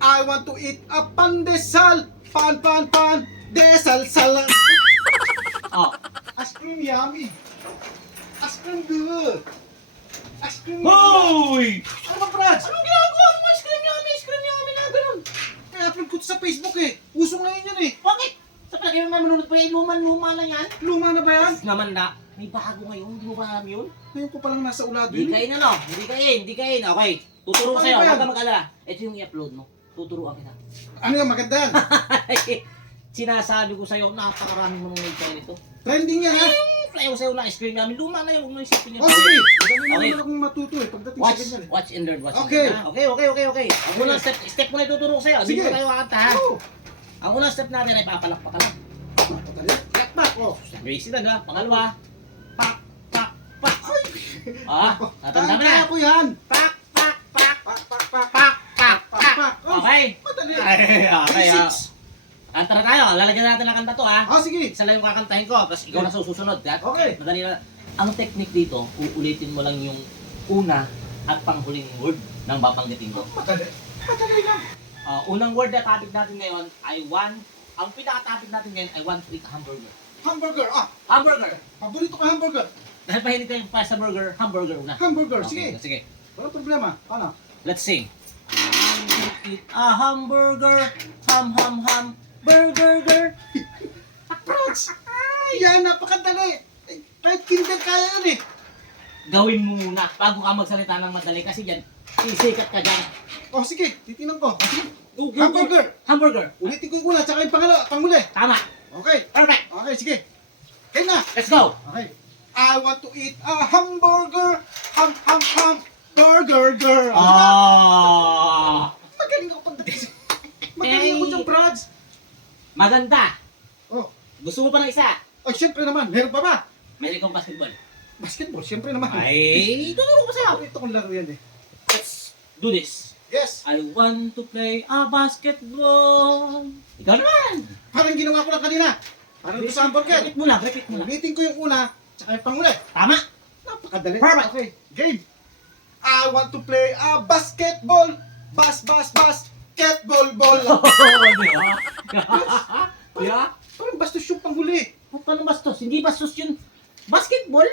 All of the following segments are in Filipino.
I want to eat a pandesal. Pan, desal, sal. Oh. Ice cream yummy. Ice cream good. Ice cream Hoy! Ano ba, Brad? Anong ginagawa mo? Ice cream yummy na ganun. Kaya upload ko to sa Facebook eh. Uso ngayon yan eh. Bakit? Sa palagay mo manunod pa yan, luma na yan. Luma na ba yan? Naman na, may bago ngayon, hindi mo ba alam yun? Ngayon ko palang nasa ulado Hindi yun. kain ano, hindi kain. Okay, tuturo ko Ano sa'yo, ba yan? huwag ka mag-alala. Ito yung i-upload mo, tuturuan kita. Ano yan, maganda yan. Sinasabi ko sa'yo, napakaraming manunod tayo nito. Trending yan ha. Ayaw sa'yo na ice cream namin, luma na yun, huwag mo isipin yun. Oh sige. Madali Okay. naman akong matuto eh. Pagdating sa Watch, ganyan eh. watch and learn, watch Okay. and learn. Okay. Ang unang step mo na ituturo ko sa'yo. Hindi Sige. ko tayo kakanta ha. Oh. Ang unang step natin ay papalakpak ka lang. Madali. Pakpak. Oh. Basic lang ha. Pangalawa, pak. Ay. Ah, natanda mo na. Kaya ko yan. Pak. Pak. Okay. Madali. Okay, Basics. Kanta na tayo. Lalagyan natin ng kanta to ha. Ah, sige. Isa lang yung kakantahin ko, tapos ikaw na susunod. Okay. Madali na. Ang technique dito, uulitin mo lang yung una at panghuling word ng babanggitin ko. Madali. Madali lang. Unang word na topic natin ngayon ay ang pinaka-topic natin ngayon ay 1 to eat hamburger. Hamburger. Ah, Hamburger! paborito ko hamburger. Dahil pahilig tayo pa sa burger, hamburger una. Hamburger. Okay, Sige. sige. Walang problema. Ano? Let's sing. I will eat a hamburger, ham, burger. Approach. Yan, napakadali. Eh, kahit kinder kaya yan eh. Gawin mo muna bago ka magsalita ng madali kasi yan, sisikat ka dyan. Oh, sige. Titingnan ko. Sige. Go. Hamburger. Hamburger. Ulitin ko yung una, tsaka yung panghuli. Tama. Okay. Perfect. Okay, sige. Kaya na. Let's go. Okay. I want to eat a hamburger. Ham. Burger. Magaling ako pagdating. Magaling ako dyan, Brads. Maganda. Oh. Gusto mo pa ng isa? Oh, syempre naman. Meron pa ba? Meron kong basketball. Basketball, syempre naman. Ay, tuturo ko sa'yo. Ito kong laro yan eh. Let's do this. Yes. I want to play a basketball. Ikaw naman. Parang ginawa ko lang kanina. Parang doon sa hamburger. Repeat mo lang. Ulitin ko yung una, tsaka yung panghuli. Tama. Napakadali. Perfect. Okay, game. I want to play a basketball. Basketball. Yeah. Parang bastos yung panghuli. Paano bastos? Hindi bastos yun. Basketball?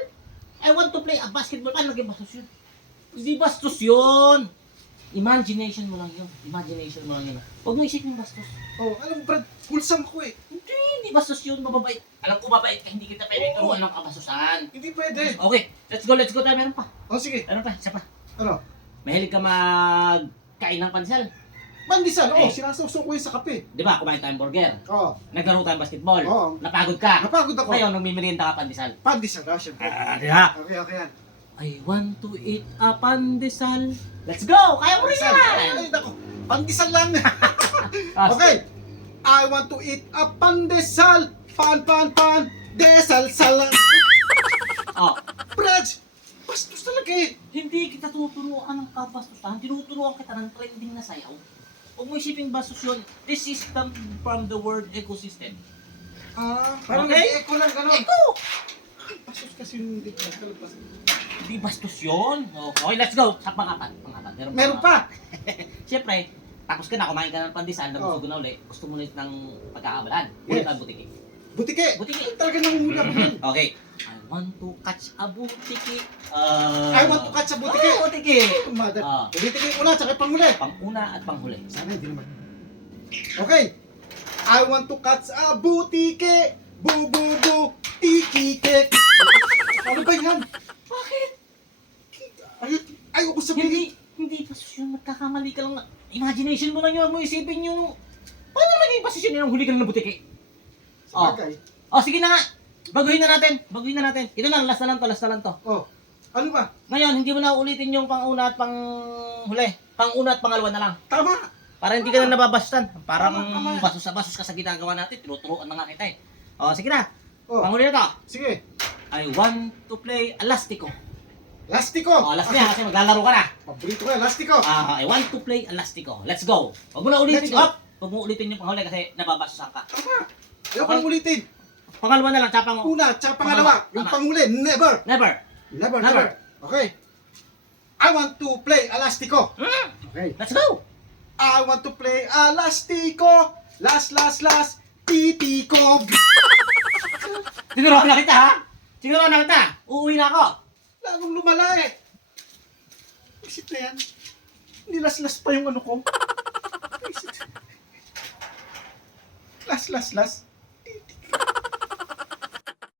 I want to play a basketball. Paano naging bastos yun? Hindi bastos yun. Imagination mo lang yun. Huwag mo isipin bastos. Oh, alam mo, Brad, wholesome ako eh. Hindi bastos yun. Mababait. Alam ko mabait ka. Hindi kita pwede turuan ng kabastusan. Hindi pwede. Okay. Let's go tayo. Meron pa. Oh, sige. Isa pa. Ano? Mahilig ka magkain ng pansal. Pandesal, Eh. sinasawsaw ko yun sa kape. Di ba? Kumain tayong burger. Oh, Naglaro tayong basketball. Oo. Napagod ka. napagod ako. Ngayon, nagmimerienda ka pandesal. Pandesal, syempre. Di ba? Okay yan. I want to eat a pandesal. Let's go! Kaya mo rin yan! Ay, naku. Pandesal lang. Okay. I want to eat a pandesal. Pan. Desal, sal. Oh, Brad, bastos talaga eh. hindi kita tuturuan ng kabastusan. Tinuturuan kita ng trending na sayaw. Huwag mo isipin bastos yun. This is from the word ecosystem. Parang Okay. nag-echo lang, gano'n. Eko! Bastos kasi yung hindi ko kalabas. Hindi bastos yun. Okay, let's go. Sa pangapat. Meron pa. Siyempre, tapos ka na, kumain ka ng pandesal, nabusog na uli. Gusto mo ulit ng pagkakabalan. Ulit Yes. ang butiki. Butike. Butike. Talaga nanguhula ko yan. Okay. I want to catch a butiki. I want to catch a butike. Butiki. Mother. Ah. Ulitin ko yung una, tsaka yung panghuli. Pang-una at panghuli. Sana hindi naman. Okay. I want to catch a butike. Tikike. Ano ba yan? Bakit? Ayoko sabihin. Hindi bastos yun. Magkakamali ka lang. Imagination mo lang yun. Huwag mo isipin yung... Paano naging bastos yun yung huli ka ng butiki? Sabagay. Sige na nga. Baguhin na natin. Ito lang, last na lang to. Oh. Ano ba? Ngayon, hindi mo na ulitin yung pang-una at pang-huli. Pang-una at pangalawa na lang. Tama. Para hindi ka na nababastan. Parang Tama. basos ka sa ginagawa natin. Tinuturuan na nga kita eh. Sige na. Oh. Panghuli na to. Sige. I want to play Elastico. Lastiko. Last na kasi maglalaro ka na. Paborito ko yan, lastiko. I want to play Elastico. Let's go. Huwag mo na ulitin. Let's go. Huwag mo ulitin yung panghuli kasi nababasasan ka. Tama. Ayoko nang ulitin. Pangalawa na lang, tsapang mo. Una, tsaka pangalawa. Yung Tama. panghuli, never. Never. Never. Okay. I want to play elastiko. Okay. Let's go. I want to play alastico. Last, titiko. Tinuruan na kita, ha? Tinuruan na kita. Uuwi na ako. Lalong lumala eh. Visit na yan. Nilaslas pa yung ano ko. Visit. Last.